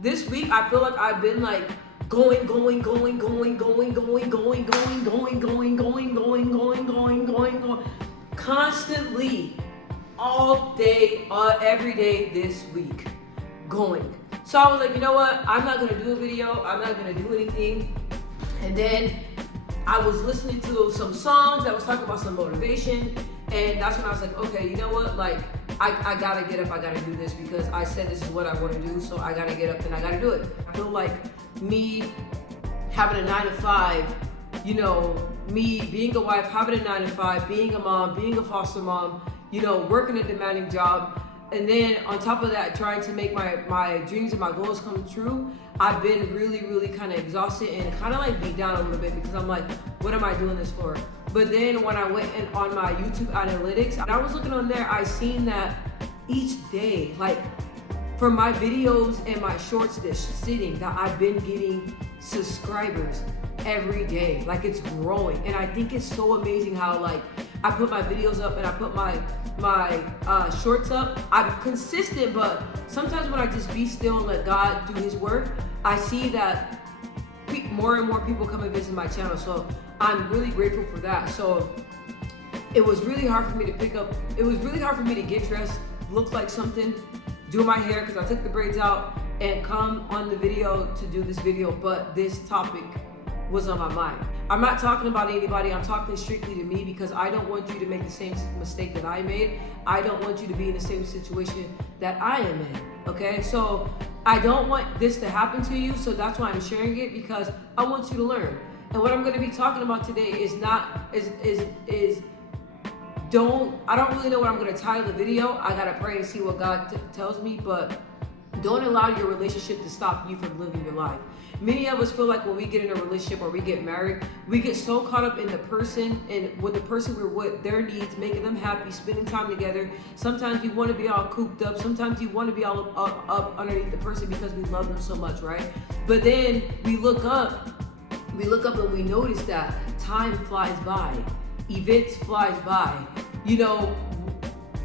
this week I feel like I've been like going constantly all day, every day this week, going. So I was like, you know what? I'm not gonna do a video. I'm not gonna do anything. And then I was listening to some songs that was talking about some motivation, and that's when I was like, okay, you know what? Like, I gotta get up. I gotta do this because I said this is what I want to do. So I gotta get up and I gotta do it. I feel like me having a 9 to 5, you know, me being a wife, having a 9 to 5, being a mom, being a foster mom, you know, working a demanding job, and then on top of that, trying to make my dreams and my goals come true. I've been really kind of exhausted and kind of like beat down a little bit because I'm like, what am I doing this for? But then when I went in on my YouTube analytics, and I was looking on there, I seen that each day, like for my videos and my shorts that's sitting, that I've been getting subscribers every day. Like, it's growing. And I think it's so amazing how like I put my videos up and I put my shorts up. I'm consistent, but sometimes when I just be still and let God do his work, I see that more and more people come and visit my channel. So I'm really grateful for that. So it was really hard for me to get dressed, look like something, do my hair because I took the braids out, and come on the video to do this video. But this topic was on my mind. I'm not talking about anybody, I'm talking strictly to me because I don't want you to make the same mistake that I made. I don't want you to be in the same situation that I am in, okay? So I don't want this to happen to you, so that's why I'm sharing it, because I want you to learn. And what I'm gonna be talking about today is I don't really know what I'm gonna title the video. I gotta pray and see what God tells me, but don't allow your relationship to stop you from living your life. Many of us feel like when we get in a relationship or we get married, we get so caught up in the person and with the person we're with, their needs, making them happy, spending time together. Sometimes you want to be all cooped up. Sometimes you want to be all up underneath the person because we love them so much, right? But then we look up and we notice that time flies by, events flies by. You know,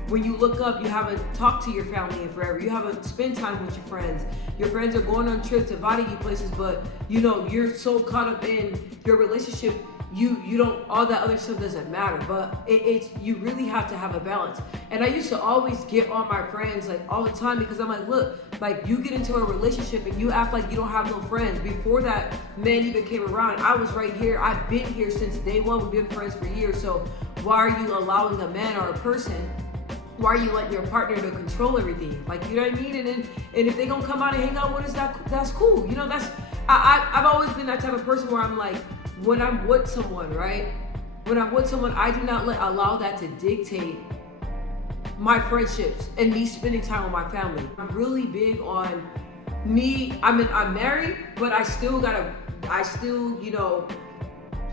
when you look up, you haven't talked to your family in forever. You haven't spent time with your friends. Your friends are going on trips, inviting you places, but you know, you're so caught up in your relationship, you don't, all that other stuff doesn't matter. But it's you really have to have a balance. And I used to always get on my friends like all the time because I'm like, look, like you get into a relationship and you act like you don't have no friends. Before that man even came around, I was right here. I've been here since day one. We've been friends for years. So why are you allowing a man or a person, why are you letting your partner to control everything? Like, you know what I mean? And if they gonna come out and hang out with us, that's cool. You know, I've always been that type of person where I'm like, when I'm with someone, right? When I'm with someone, I do not allow that to dictate my friendships and me spending time with my family. I'm really big on me. I'm married, but I still, you know,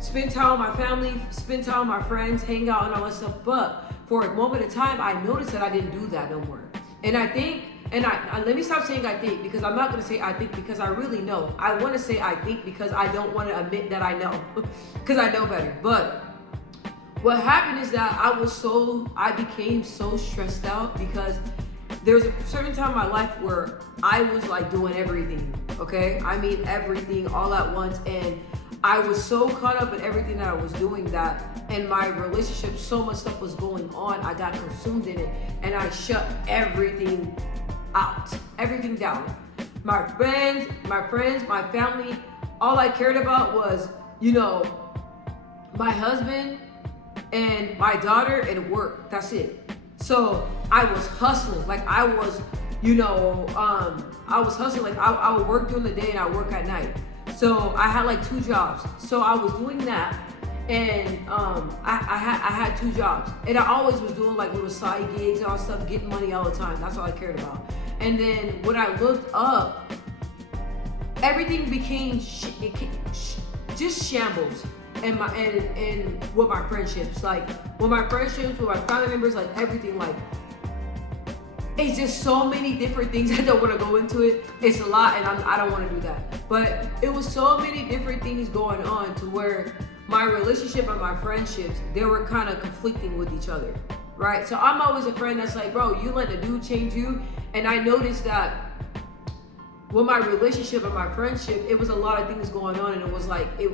spend time with my family, spend time with my friends, hang out and all that stuff. But for a moment of time, I noticed that I didn't do that no more. And I think, let me stop saying I think, because I'm not gonna say I think because I really know. I wanna say I think because I don't wanna admit that I know, because I know better. But what happened is that I became so stressed out because there was a certain time in my life where I was like doing everything, okay? I mean everything all at once, and I was so caught up in everything that I was doing that in my relationship, so much stuff was going on, I got consumed in it, and I shut everything out, everything down. My friends, my family, all I cared about was, you know, my husband and my daughter and work, that's it. So I was hustling, like I was, you know, I was hustling, like I would work during the day and I would work at night. So I had like 2 jobs. So I was doing that, and I had 2 jobs, and I always was doing like little side gigs and all stuff, getting money all the time. That's all I cared about. And then when I looked up, everything became just shambles. And with my friendships, like with my friendships, with my family members, like everything, like it's just so many different things. I don't want to go into it. It's a lot, and I don't want to do that. But it was so many different things going on to where my relationship and my friendships, they were kind of conflicting with each other, right? So I'm always a friend that's like, bro, you let the dude change you. And I noticed that with my relationship and my friendship, it was a lot of things going on, and it was like they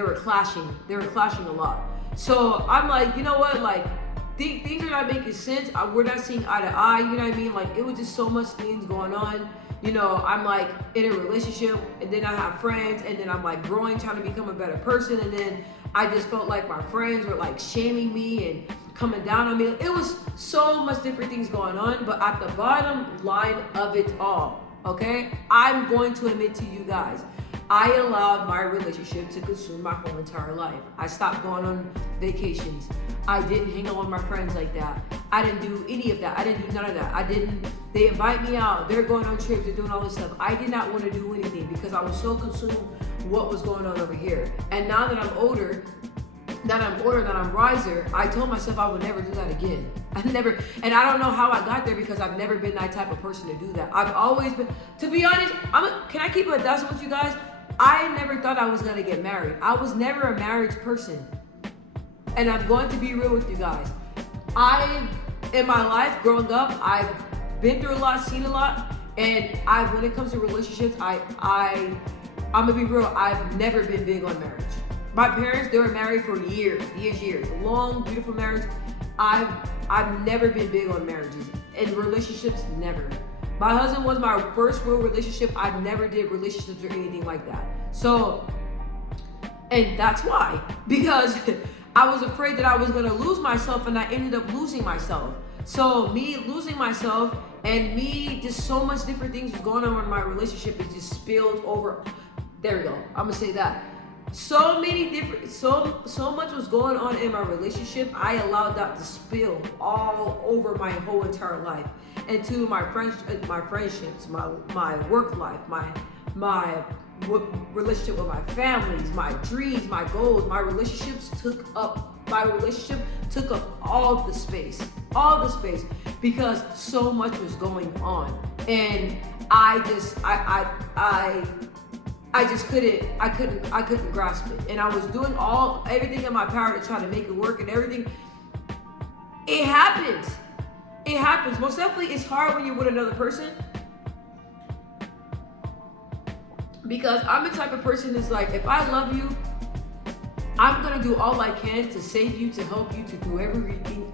were clashing. They were clashing a lot. So I'm like, you know what, like things are not making sense. We're not seeing eye to eye. You know what I mean? Like it was just so much things going on. You know, I'm like in a relationship, and then I have friends, and then I'm like growing, trying to become a better person, and then I just felt like my friends were like shaming me and coming down on me. It was so much different things going on, but at the bottom line of it all, okay, I'm going to admit to you guys, I allowed my relationship to consume my whole entire life. I stopped going on vacations. I didn't hang out with my friends like that. I didn't do any of that. I didn't do none of that. They invite me out. They're going on trips. They're doing all this stuff. I did not want to do anything because I was so consumed what was going on over here. And now that I'm older, that I'm wiser, I told myself I would never do that again. And I don't know how I got there because I've never been that type of person to do that. I've always been, to be honest, can I keep it a dozen with you guys? I never thought I was gonna get married. I was never a marriage person. And I'm going to be real with you guys. In my life, growing up, I've been through a lot, seen a lot, and when it comes to relationships, I'm gonna be real, I've never been big on marriage. My parents, they were married for years. Long, beautiful marriage. I've never been big on marriages. And relationships, never. My husband was my first real relationship. I never did relationships or anything like that. So, and that's why. Because I was afraid that I was gonna lose myself, and I ended up losing myself. So me losing myself and me, just so much different things was going on in my relationship. It just spilled over. There we go. I'm gonna say that. So much was going on in my relationship. I allowed that to spill all over my whole entire life, into my friendships, my work life, my relationship with my families, my dreams, my goals. My relationship took up all the space because so much was going on, and I couldn't grasp it. And I was doing everything in my power to try to make it work, and everything. It happens. Most definitely, it's hard when you're with another person. Because I'm the type of person that's like, if I love you, I'm gonna do all I can to save you, to help you, to do everything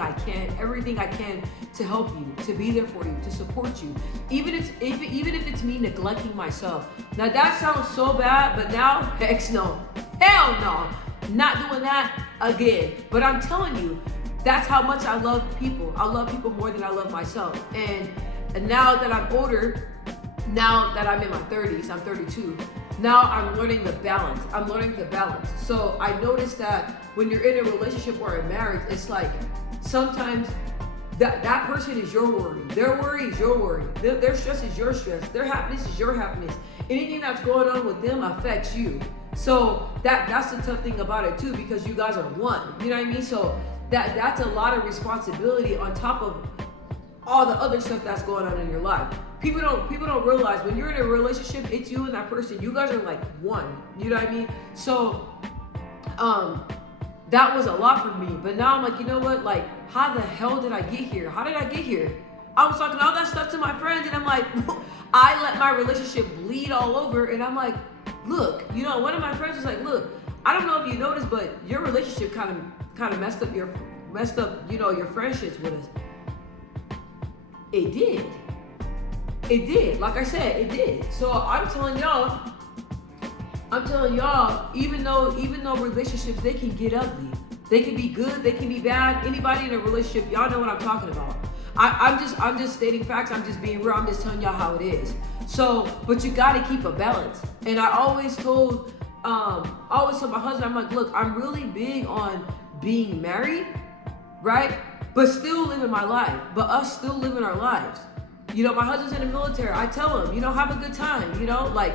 I can to help you, to be there for you, to support you. Even if it's me neglecting myself. Now that sounds so bad, but now, hell no, not doing that again. But I'm telling you, that's how much I love people. I love people more than I love myself. And now that I'm older, now that I'm in my 30s, I'm 32, now I'm learning the balance. So I noticed that when you're in a relationship or a marriage, it's like sometimes that person is your worry. Their worry is your worry. Their stress is your stress. Their happiness is your happiness. Anything that's going on with them affects you. So that's the tough thing about it too, because you guys are one. You know what I mean? So that's a lot of responsibility on top of all the other stuff that's going on in your life. People don't realize when you're in a relationship, it's you and that person. You guys are like one. You know what I mean? So that was a lot for me. But now I'm like, you know what? Like, how the hell did I get here? How did I get here? I was talking all that stuff to my friends, and I'm like, I let my relationship bleed all over, and I'm like, look, you know, one of my friends was like, look, I don't know if you noticed, but your relationship kind of messed up your friendships with us. It did. Like I said, it did. So I'm telling y'all, even though relationships, they can get ugly. They can be good, they can be bad. Anybody in a relationship, y'all know what I'm talking about. I'm just stating facts. I'm just being real. I'm just telling y'all how it is. So, but you got to keep a balance. And I always told my husband, I'm like, look, I'm really big on being married, right? But still living my life. But us still living our lives. You know, my husband's in the military. I tell him, you know, have a good time. You know, like,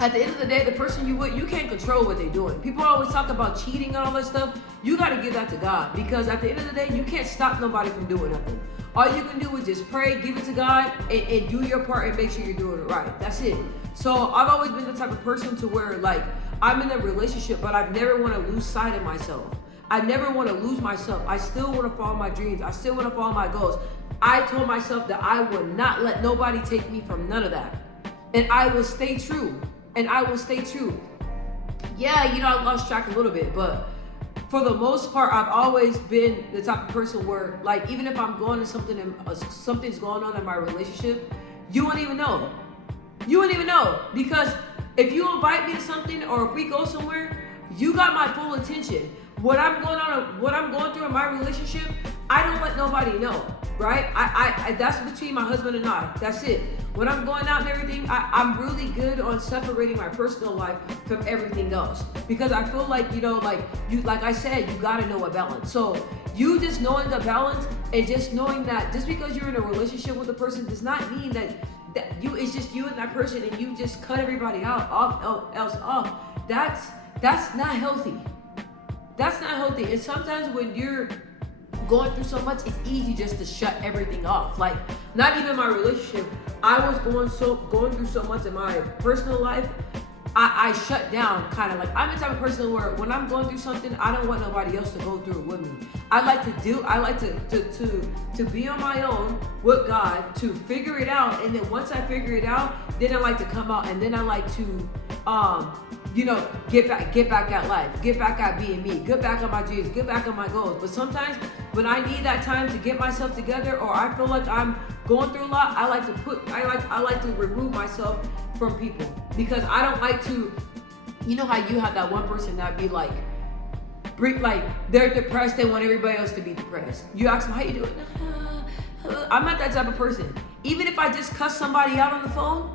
at the end of the day, the person you with, you can't control what they're doing. People always talk about cheating and all that stuff. You got to give that to God, because at the end of the day, you can't stop nobody from doing nothing. All you can do is just pray, give it to God, and do your part and make sure you're doing it right. That's it. So I've always been the type of person to where, like, I'm in a relationship, but I never want to lose sight of myself. I never want to lose myself. I still want to follow my dreams. I still want to follow my goals. I told myself that I would not let nobody take me from none of that. And I will stay true. And I will stay true. Yeah, I lost track a little bit, but for the most part, I've always been the type of person where, like, even if I'm going to something and something's going on in my relationship, you won't even know. You won't even know, because if you invite me to something or if we go somewhere, you got my full attention. What I'm going through in my relationship, I don't let nobody know, right? I that's between my husband and I. That's it. When I'm going out and everything, I'm really good on separating my personal life from everything else, because I feel like, like I said, you gotta know a balance. So you just knowing the balance and just knowing that just because you're in a relationship with a person does not mean that it's just you and that person and you just cut everybody else off. That's not healthy. That's not healthy. And sometimes when you're going through so much, it's easy just to shut everything off. Like, not even my relationship. I was going through so much in my personal life. I shut down, kind of like, I'm the type of person where when I'm going through something, I don't want nobody else to go through it with me. I like to be on my own with God to figure it out, and then once I figure it out, then I like to come out, and then I like to get back at life, get back at being me, get back on my dreams, get back on my goals. But sometimes when I need that time to get myself together, or I feel like I'm going through a lot, I like to remove myself from people, because I don't like to, how you have that one person that be like they're depressed, they want everybody else to be depressed. You ask them, how you doing? I'm not that type of person. Even if I just cuss somebody out on the phone,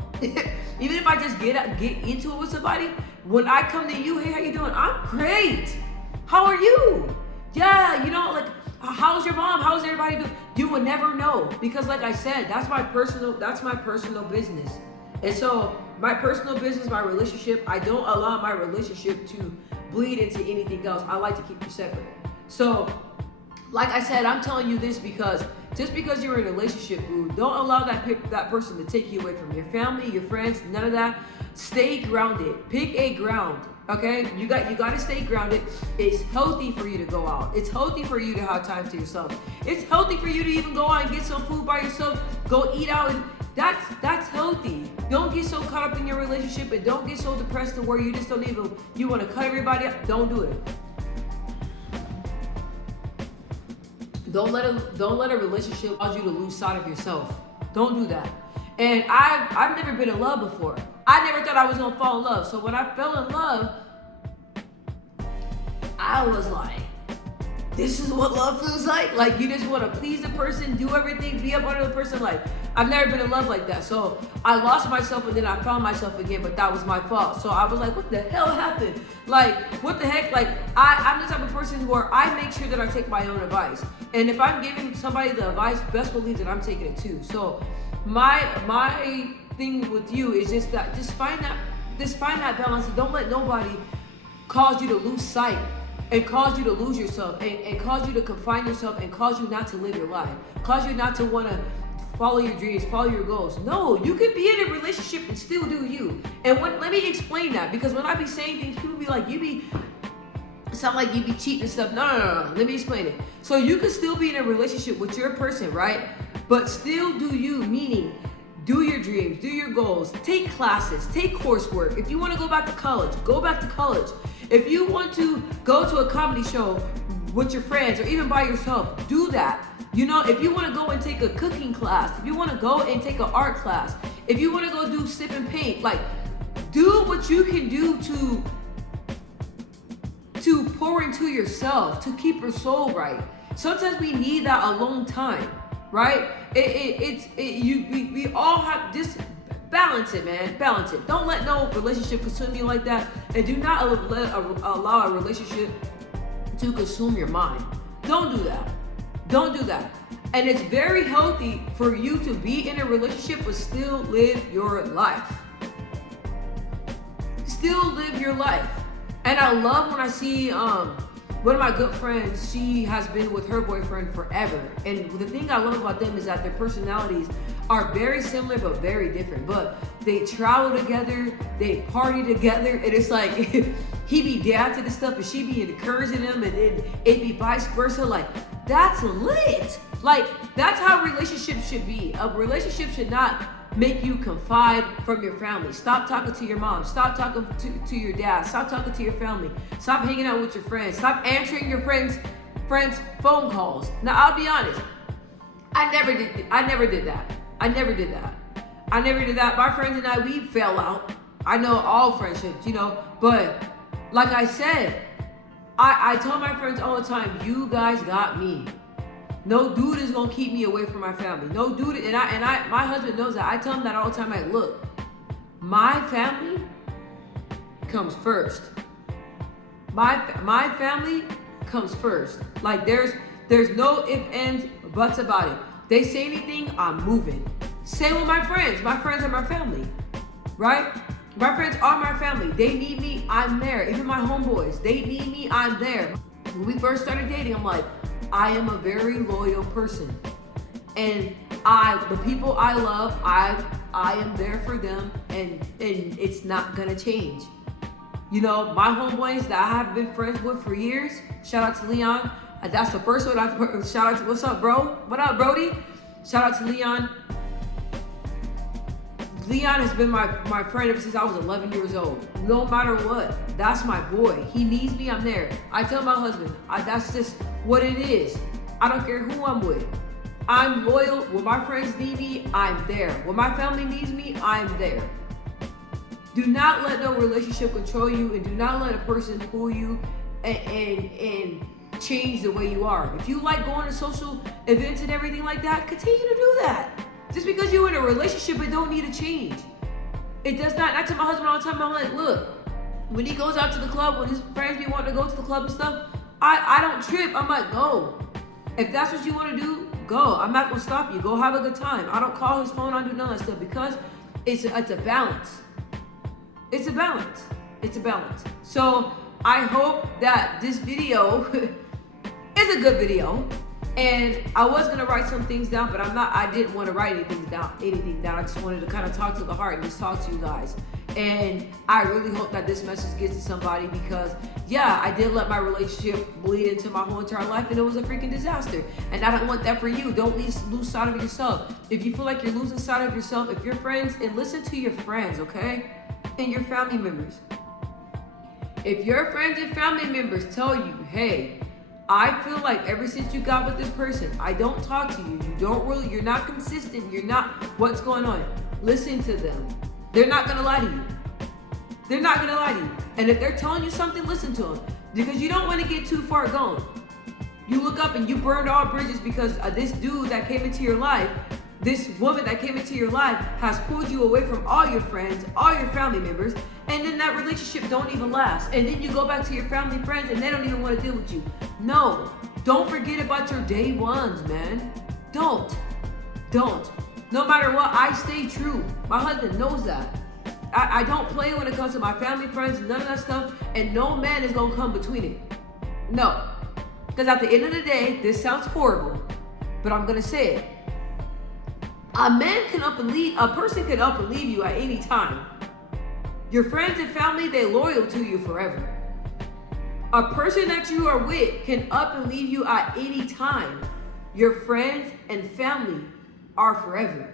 even if I just get into it with somebody, when I come to you, hey, how you doing? I'm great. How are you? Yeah, like, how's your mom? How's everybody doing? You will never know, because like I said, that's my personal business. And so my personal business, my relationship, I don't allow my relationship to bleed into anything else. I like to keep it separate. So like I said, I'm telling you this because just because you're in a relationship, boo, don't allow that person to take you away from your family, your friends, none of that. Stay grounded. Pick a ground. Okay, you got to stay grounded. It's healthy for you to go out. It's healthy for you to have time to yourself. It's healthy for you to even go out and get some food by yourself. Go eat out, and that's healthy. Don't get so caught up in your relationship, and don't get so depressed to where you just you want to cut everybody up. Don't do it. Don't let a relationship cause you to lose sight of yourself. Don't do that. And I've never been in love before. I never thought I was gonna fall in love. So when I fell in love, I was like, this is what love feels like. Like, you just want to please the person, do everything, be up under the person. Like, I've never been in love like that. So I lost myself, and then I found myself again, but that was my fault. So I was like, what the hell happened? Like, what the heck? Like, I'm the type of person where I make sure that I take my own advice. And if I'm giving somebody the advice, best believe that I'm taking it too. So my thing with you is just find that balance, and don't let nobody cause you to lose sight and cause you to lose yourself and cause you to confine yourself and cause you not to live your life, cause you not to want to follow your dreams, follow your goals. No, you could be in a relationship and still do you. And let me explain that, because when I be saying things, people be like, sound like you be cheating and stuff. No. Let me explain it. So you could still be in a relationship with your person, right? But still do you, meaning do your dreams, do your goals, take classes, take coursework. If you want to go back to college, go back to college. If you want to go to a comedy show with your friends or even by yourself, do that. If you want to go and take a cooking class, if you want to go and take an art class, if you want to go do sip and paint, like, do what you can do to pour into yourself, to keep your soul right. Sometimes we need that alone time, right? We all have this. Balance it, man. Balance it. Don't let no relationship consume you like that, and do not allow a relationship to consume your mind. Don't do that. Don't do that. And it's very healthy for you to be in a relationship but still live your life. Still live your life. And I love when I see one of my good friends, she has been with her boyfriend forever. And the thing I love about them is that their personalities are very similar but very different. But they travel together, they party together, and it's like he be down to this stuff and she be encouraging him, and then it be vice versa. Like, that's lit. Like, that's how relationships should be. A relationship should not make you confide from your family. Stop talking to your mom. Stop talking to your dad. Stop talking to your family. Stop hanging out with your friends. Stop answering your friends' phone calls. Now, I'll be honest. I never did that. I never did that. My friends and I, we fell out. I know all friendships, but like I said, I tell my friends all the time, you guys got me. No dude is gonna keep me away from my family. No dude, and my husband knows that. I tell him that all the time. Like, look, my family comes first. My family comes first. Like, there's no ifs, ands, buts about it. They say anything, I'm moving. Same with my friends. My friends are my family, right? My friends are my family. They need me, I'm there. Even my homeboys, they need me, I'm there. When we first started dating, I'm like, I am a very loyal person. And the people I love, I am there for them, and it's not gonna change. My homeboys that I have been friends with for years, shout out to Leon. That's the first one shout out to, what's up, bro? What up, Brody? Shout out to Leon. Leon has been my friend ever since I was 11 years old. No matter what, that's my boy. He needs me, I'm there. I tell my husband, that's just what it is. I don't care who I'm with. I'm loyal. When my friends need me, I'm there. When my family needs me, I'm there. Do not let no relationship control you, and do not let a person fool you and change the way you are. If you like going to social events and everything like that, continue to do that. Just because you're in a relationship, it don't need to change. It does not. I tell my husband all the time, I'm like, look, when he goes out to the club, when his friends be wanting to go to the club and stuff, I don't trip. I'm like, go. If that's what you want to do, go. I'm not gonna stop you. Go have a good time. I don't call his phone, I don't do none of that stuff, because it's a balance. It's a balance. It's a balance. So I hope that this video is a good video. And I was gonna write some things down, but I didn't want to write anything down. I just wanted to kind of talk to the heart and just talk to you guys. And I really hope that this message gets to somebody, because yeah, I did let my relationship bleed into my whole entire life, and it was a freaking disaster. And I don't want that for you. Don't lose sight of yourself. If you feel like you're losing sight of yourself, if your friends, and listen to your friends, okay? And your family members. If your friends and family members tell you, hey, I feel like ever since you got with this person, I don't talk to you. You're not consistent. You're not, what's going on? Listen to them. They're not gonna lie to you. They're not gonna lie to you. And if they're telling you something, listen to them. Because you don't want to get too far gone. You look up and you burned all bridges because this dude that came into your life, this woman that came into your life has pulled you away from all your friends, all your family members, and then that relationship don't even last. And then you go back to your family friends and they don't even want to deal with you. No, don't forget about your day ones, man. Don't. No matter what, I stay true. My husband knows that. I don't play when it comes to my family, friends, none of that stuff, and no man is gonna come between it. No. Because at the end of the day, this sounds horrible, but I'm gonna say it. A person can up and leave you at any time. Your friends and family, they're loyal to you forever. A person that you are with can up and leave you at any time. Your friends and family are forever.